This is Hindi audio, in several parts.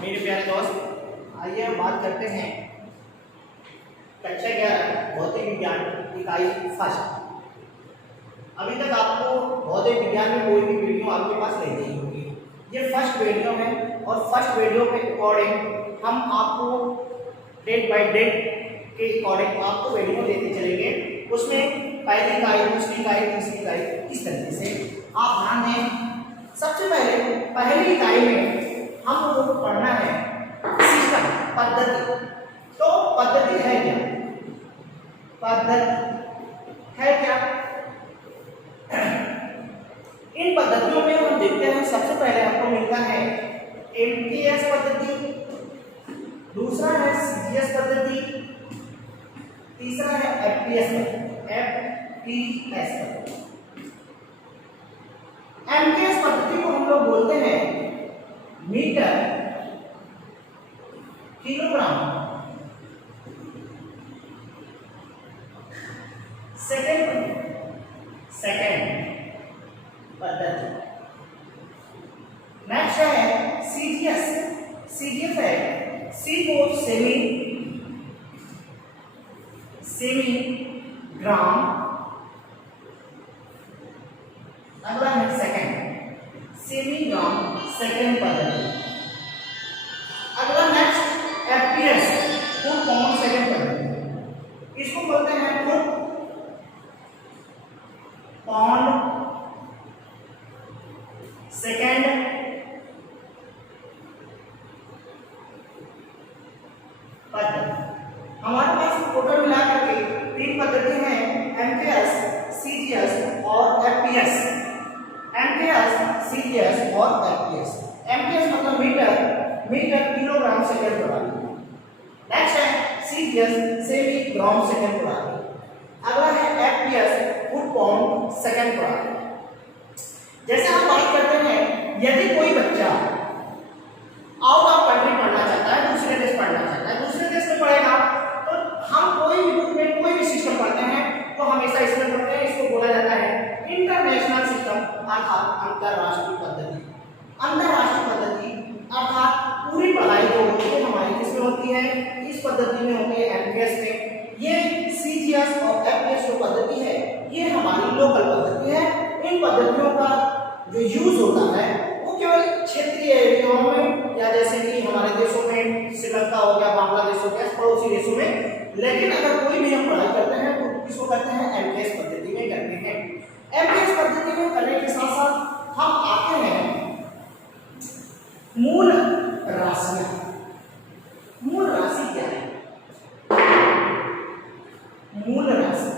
मेरे प्यारे दोस्त, आइए हम बात करते हैं कक्षा 11 भौतिक विज्ञान इकाई फर्स्ट। अभी तक आपको भौतिक विज्ञान में कोई भी वीडियो आपके पास नहीं दी होगी। ये फर्स्ट वीडियो है और फर्स्ट वीडियो के अकॉर्डिंग हम आपको डेट बाय डेट के अकॉर्डिंग आपको वीडियो देते चलेंगे। उसमें पहली इकाई, दूसरी इकाई, तीसरी इकाई, इस तरीके से आप ध्यान दें। सबसे पहले पहली इकाई में हम लोगों को पढ़ना है सिस्टम, पद्धति। तो पद्धति है क्या? पद्धति है क्या? इन पद्धतियों में हम देखते हैं, सबसे पहले आपको मिलता है एमटीएस पद्धति, दूसरा है सीजीएस पद्धति, तीसरा है एफपीएस पद्धति। एमटीएस पद्धति को हम लोग बोलते हैं मीटर, किलोग्राम, सेकंड पद्धति। नेक्स्ट है सीजीएस। सीजीएस है सी फॉर सेमी ग्राम। अगला है सेकंड सेमी ग्राम, सेकंड पद्धति। अगला next FPS, foot pound, second पद्धति। इसको बोलते हैं फुट पाउंड, सेकंड पद्धति। हमारे पास टोटल मिलाकर के तीन पद्धति हैं, एमटीएस, सीजीएस और एफपीएस। एमटीएस, सीजीएस और एफपीएस। एमटीएस मतलब मीटर, किलोग्राम, सेकंड प्रणाली। नेक्स्ट है सीजीएस, सेमी ग्राम, सेकंड प्रणाली। अगला है एफपीएस, फुट पाउंड, सेकंड प्रणाली। जैसे हम बात करते हैं, यदि कोई बच्चा आउट ऑफ कंट्री पढ़ना चाहता है, दूसरे देश पढ़ना चाहता है, दूसरे देश में पढ़ेगा, तो हम कोई भी बुक में कोई भी सिस्टम पढ़ते हैं तो हमेशा इसमें पढ़ते हैं। इसको बोला जाता है इंटरनेशनल सिस्टम, अर्थात अंतरराष्ट्रीय पद्धति। अंतरराष्ट्रीय पद्धति अर्थात पूरी पढ़ाई जो होती है हमारी किसमें होती है? इस पद्धति में होती है, एमटीएस में। ये सीजीएस और एफपीएस जो पद्धति है ये हमारी लोकल पद्धति है। इन पद्धतियों का जो यूज होता है वो केवल क्षेत्रीय एरियाओं में, या जैसे कि हमारे देशों में श्रीलंका हो गया, बांग्लादेश हो गया, पड़ोसी देशों में। लेकिन अगर कोई भी हम पढ़ाई करते हैं तो किसको करते हैं? एमटीएस पद्धति में करते हैं। एमटीएस पद्धति में करने के साथ साथ हम आते हैं मूल राशि। मूल राशि क्या है? मूल राशि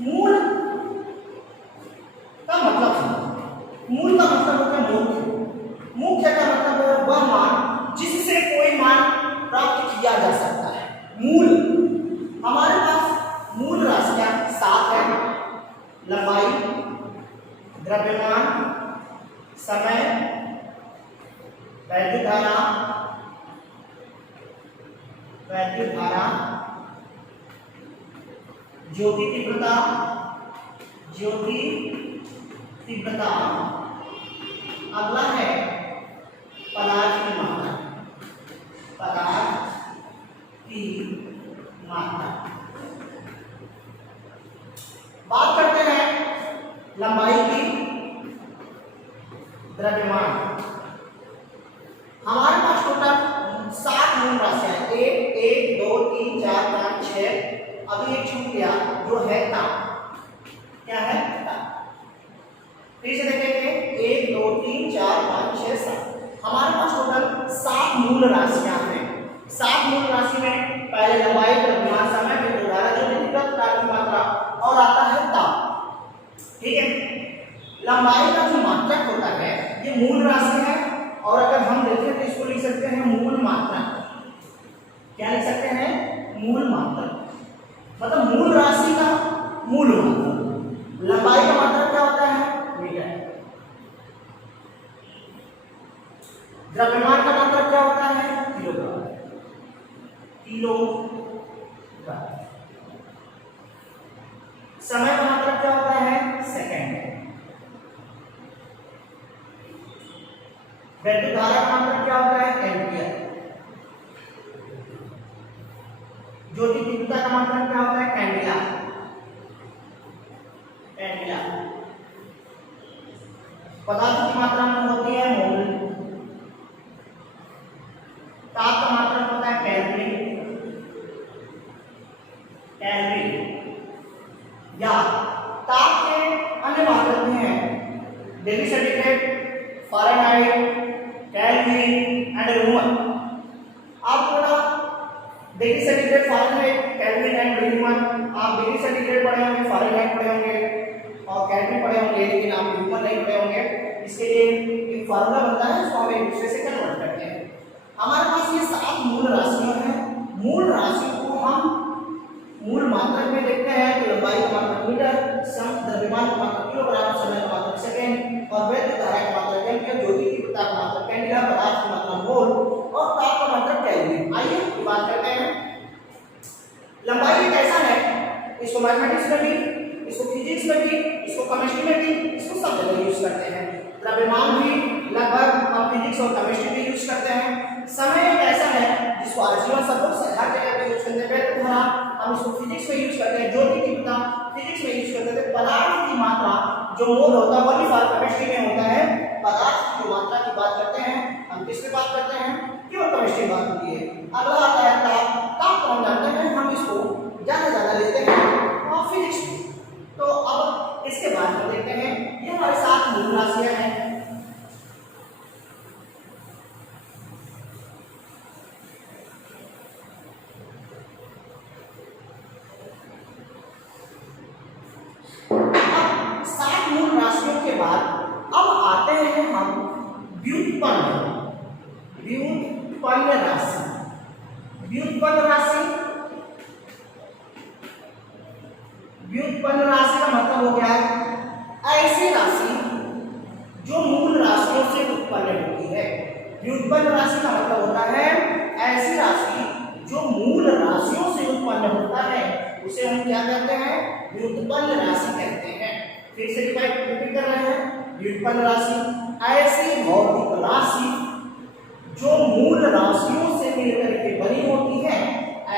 मूल का मतलब, मूल का मतलब होता है मुख्य। मुख्य का मतलब है वह मान जिससे कोई मान प्राप्त किया जा सकता है। मूल, हमारे पास मूल राशियां 7 है: लंबाई, द्रव्यमान, समय, वैद्युत धारा, ज्योति तीव्रता। अगला है पदार्थ की मात्रा, बात करते हैं लंबाई की, द्रव्यमान। हमारे पास टोटल 7 मूल राशियां हैं। 1, 2, 3, 4, 5, 6। अभी एक छूट गया जो है ताप। क्या है? ताप। फिर से देखेंगे 1, 2, 3, 4, 5, 6, 7। हमारे पास टोटल 7 मूल राशियां हैं। 7 मूल राशि में पहले लंबाई, द्रव्यमान, समय, वैद्युत धारा, पदार्थ की मात्रा और आता है ताप। ठीक है। लंबाई का जो मात्रक होता है ये मूल राशि है, और अगर हम देखें तो इसको लिख सकते हैं मूल मात्रा। क्या लिख सकते हैं? मूल मात्रा। मतलब मूल राशि का मूल मात्रक। लंबाई का मात्रक क्या होता है? मीटर। द्रव्यमान का मात्रक क्या होता है? किलोग्राम। समय का मात्रक क्या होता है? सेकंड। वैद्युत धारा का मात्रक क्या होता है? एम्पियर। ज्योति तीव्रता का मात्रक क्या होता है? कैंडिला। कैंडिला। पदार्थ की मात्रा में होती है मोल। ताप का मात्रक होता है केल्विन। केल्विन। या ताप के अन्य मात्रक भी हैं, degree centigrade, Fahrenheit, Kelvin and Newman. आप थोड़ा degree centigrade, Fahrenheit, Kelvin and Newman, आप डिग्री सेंटीग्रेड पढ़े होंगे, फ़ारेनहाइट पढ़े होंगे और केल्विन पढ़े होंगे, लेकिन आप न्यूमन नहीं पढ़े होंगे। इसके लिए एक फार्मूला बनता है, उसको हम एक दूसरे से कन्वर्ट करते हैं। हमारे पास ये 7 मूल राशियां हैं। मूल राशियों को हम मूल मात्रक में देखते हैं तो लंबाई का मात्रक मीटर, द्रव्यमान का मात्रक किलोग्राम, समय का मात्रक सेकंड और वैद्युत धारा का मात्रक एम्पियर, ज्योति तीव्रता का मात्रक कैंडिला, पदार्थ की मात्रा मोल और ताप का मात्रक केल्विन। आइए बात करते हैं लंबाई कैसा है। इसको मैथमेटिक्स में भी, इसको फिजिक्स में भी, इसको केमिस्ट्री में भी, इसको सब जगह यूज करते हैं। द्रव्यमान भी लगभग हम फिजिक्स और केमिस्ट्री में यूज करते हैं। समय कैसा है जिसको आजीवन सब लोग हर जगह पे यूज करते हैं। वैद्युत धारा हम इसको फिजिक्स में यूज करते हैं, ज्योति तीव्रता फिजिक्स में यूज करते हैं। पदार्थ की मात्रा जो मोल होता है वो भी केमिस्ट्री में होता है। पदार्थ की जो मात्रा की बात करते हैं हम किससे बात करते हैं? केवल केमिस्ट्री में बात होती है। अगला आता है ताप। ताप को हम जानते हैं, हम इसको ज्यादा लेते हैं और फिजिक्स में। तो अब इसके बाद हम देखते हैं ये हमारे 7 मूल राशियां हैं। व्युत्पन्न राशि। व्युत्पन्न राशि, व्युत्पन्न राशि का मतलब हो गया ऐसी राशि जो मूल राशियों से उत्पन्न होती है। व्युत्पन्न राशि का मतलब होता है ऐसी राशि जो मूल राशियों से उत्पन्न होता है, उसे हम क्या कहते हैं? व्युत्पन्न राशि कहते हैं। फिर से रिपीट कर रहे हैं, व्युत्पन्न राशि ऐसी भौतिक राशि जो मूल राशियों से मिलकर के बनी होती है,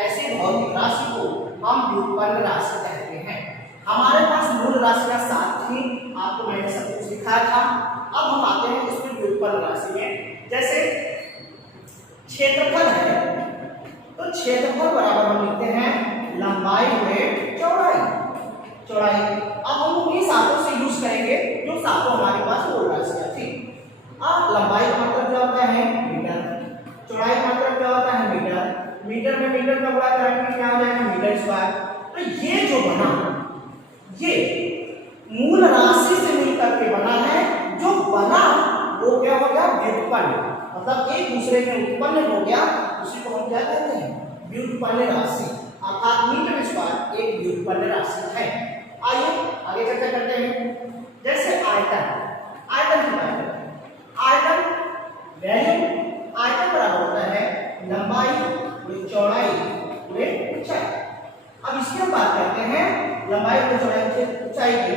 ऐसी भौतिक राशि को हम व्युत्पन्न राशि कहते हैं। हमारे पास मूल राशियां 7 थी, आपको मैंने सब कुछ दिखाया था। अब हम आते हैं इसमें व्युत्पन्न राशि में। जैसे क्षेत्रफल है तो क्षेत्रफल बराबर हम लिखते हैं लंबाई में चौड़ाई। चौड़ाई अब हम उन्हीं सातों से यूज करेंगे जो सातों हमारे पास मूल राशियां थी। अब लंबाई का मतलब क्या होता है? मीटर। चौड़ाई का मतलब क्या होता है? मीटर। मीटर में मीटर का गुणा करेंगे क्या हो जाएगा? Metre square. तो ये जो बना, ये मूल राशि से मिलकर के बना है। जो बना वो क्या हो गया? व्युत्पन्न, मतलब एक दूसरे में उत्पन्न हो गया, उसी को हम क्या कहते हैं? व्युत्पन्न राशि। अर्थात मीटर स्क्वायर एक व्युत्पन्न राशि है। आइए आगे चर्चा करते हैं। जैसे आयतन, आयतन की बात करते हैं। आयतन वैल्यू, आयतन बराबर होता है लंबाई में चौड़ाई में ऊंचाई। अब इसकी हम बात करते हैं लंबाई में चौड़ाई से ऊंचाई की।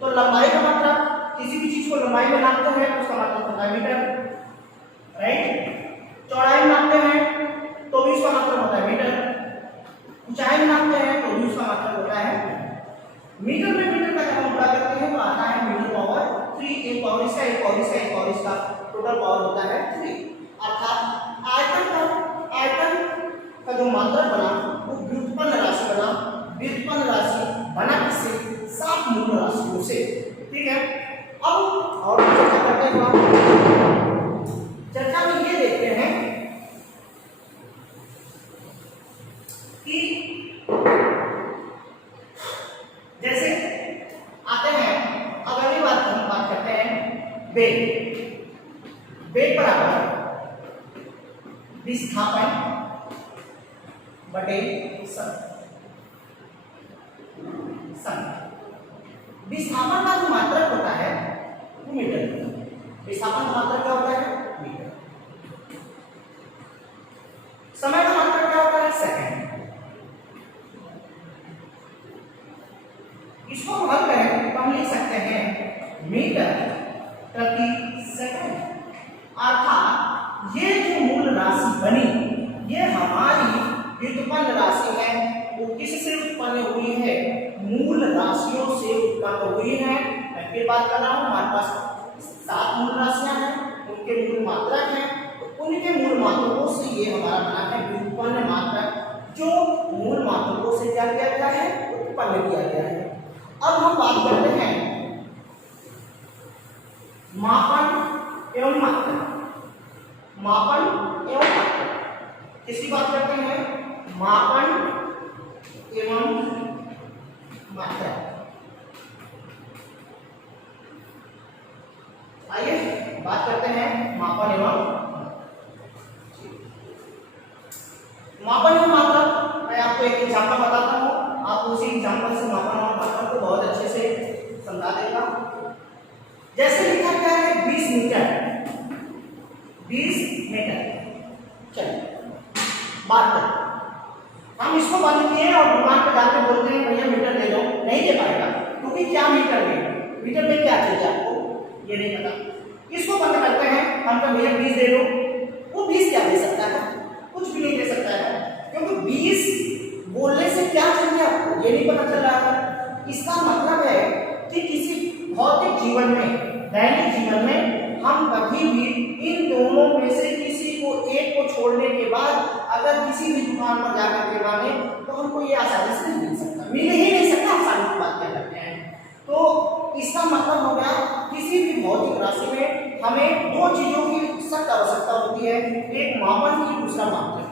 तो लंबाई का मतलब किसी भी चीज को लंबाई में नापते हैं तो उसका मतलब होता है मीटर, राइट। चौड़ाई में नापते हैं तो भी उसका मतलब होता है मीटर। ऊंचाई में नापते हैं तो भी उसका मतलब होता है मीटर। में मीटर का जब हम गुणा करते हैं तो आता है मीटर पावर 3। एक पावर इसका, एक पावर इसका, एक पावर इसका, टोटल पावर होता है 3। अर्थात आयतन का जो मात्रक बना वो व्युत्पन्न राशि बना। व्युत्पन्न राशि बना किससे? 7 मूल राशियों से। ठीक है, अब और चर्चा करते हैं। चर्चा में ये देखते हैं कि जैसे आते हैं, अब अगली बात हम बात करते हैं वेग। वेग बराबर विस्थापन बटे समय। विस्थापन का जो मात्रक होता है वो मीटर। विस्थापन का मात्रक क्या होता है? मीटर। समय का मात्रक क्या होता है? सेकंड। इसको हम हल करें तो हम लिख सकते हैं मीटर प्रति सेकंड। अर्थात ये जो मूल राशि बनी, ये हमारी व्युत्पन्न राशि है, वो किससे उत्पन्न हुई है? मूल राशियों से उत्पन्न हुई है। मैं फिर बात कर रहा हूँ, हमारे पास 7 मूल राशियां हैं, उनके मूल मात्रक हैं, तो उनके मूल मात्रकों से ये हमारा बना है व्युत्पन्न मात्रक, जो मूल मात्रकों से क्या किया गया है? उत्पन्न किया गया है। अब हम बात करते हैं मापन एवं मात्रक। मापन एवं मात्रक किसकी बात करते हैं? मापन एवं मात्रक। आइए बात करते हैं मापन एवं मात्रक। मैं आपको एक एग्जाम्पल बताता हूँ, आप उसी एग्जाम्पल से मापन और मात्रक को बहुत अच्छे से समझा देगा। जैसे लिखा गया है 20 मीटर, 20 मीटर। चलिए बात करें, हम इसको बंद किए और दुकान पे जाके बोलते हैं भैया मीटर दे दो, नहीं दे पाएगा, क्योंकि क्या मीटर में, मीटर में क्या चाहिए आपको ये नहीं पता। इसको बंद करते हैं, हम कहें भैया 20 दे दो, वो 20 क्या दे सकता है? कुछ भी नहीं दे सकता है, क्योंकि 20 बोलने से क्या चाहिए आपको ये नहीं पता चल रहा है। इसका मतलब है कि किसी भौतिक जीवन में, दैनिक जीवन में हम कभी भी इन दोनों में से किसी को एक को छोड़ने के बाद अगर किसी भी दुकान पर जाकर के मांगे तो हमको ये आसानी से नहीं मिल सकता, मिल ही नहीं सकता। आसानी की बात क्या करते हैं, तो इसका मतलब हो गया किसी भी भौतिक राशि में हमें दो चीजों की सख्त आवश्यकता होती है, एक मापन की, दूसरा मात्रक।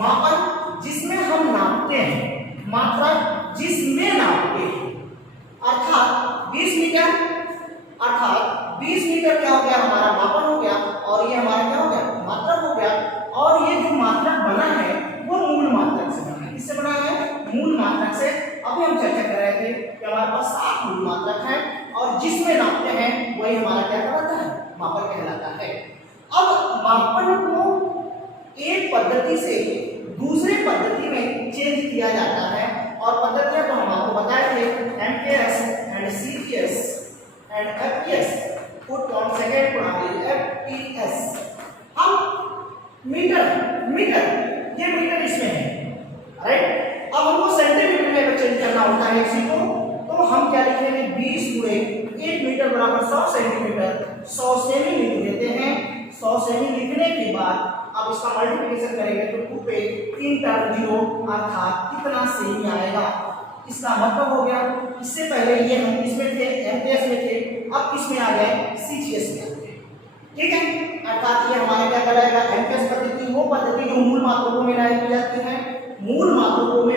मापन जिसमें हम नापते हैं, मात्रक जिसमें नापते हैं। अर्थात 20 मीटर, अर्थात 20 मीटर क्या हो गया? हमारा मापन हो गया, और ये हमारा क्या हो गया? मात्रक हो गया। और ये जो मात्रक बना है वो मूल मात्रक से बना है। किससे बना है? मूल मात्रक से। अभी हम चर्चा कर रहे थे कि हमारे पास 7 मूल मात्रक हैं, और जिसमें नापते हैं वही हमारा क्या कहलाता है? मापन कहलाता है। अब मापन को एक पद्धति से दूसरे पद्धति में चेंज किया जाता है, और पद्धतियां तो हम आपको बताए थे, MKS and CGS and FPS, foot on second प्रणाली, एफपीएस। हम मीटर, ये मीटर इसमें है, राइट। अब हमको सेंटीमीटर में चेंज करना होता है इसी को, तो हम क्या लिखेंगे? 20 गुणे 1 मीटर बराबर 100 सेंटीमीटर, 100 सेमी लिख देते हैं। 100 सेमी लिखने के बाद अब इसका मल्टीप्लिकेशन करेंगे तो 2 पे 3 टर्म 0, अर्थात कितना सेमी आएगा? इसका मतलब हो गया, इससे पहले ये हम इसमें थे, एमटीएस में थे, अब किसमें आ गए? सीजीएस में आ गए, ठीक है। अर्थात ये हमारे क्या कहलाएगा? एमटीएस पद्धति, वो पद्धति जो मूल मात्रकों में लागू की जाती है। मूल मात्रकों में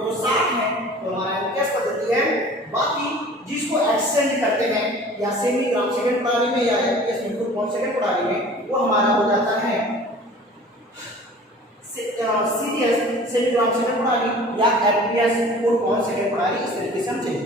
जो 60 है तो हमारा एमटीएस पद्धति है। बाकी जिसको एक्सटेंड करते हैं या सेमी ग्राम सेकंड प्रणाली में या एमटीएस में फुट पर सेकंड प्रणाली में, वो हमारा हो जाता है सीजीएस सेमी ग्राम सेकंड प्रणाली या एफपीएस फुट पर सेकंड प्रणाली। इस तरीके से हम चेंज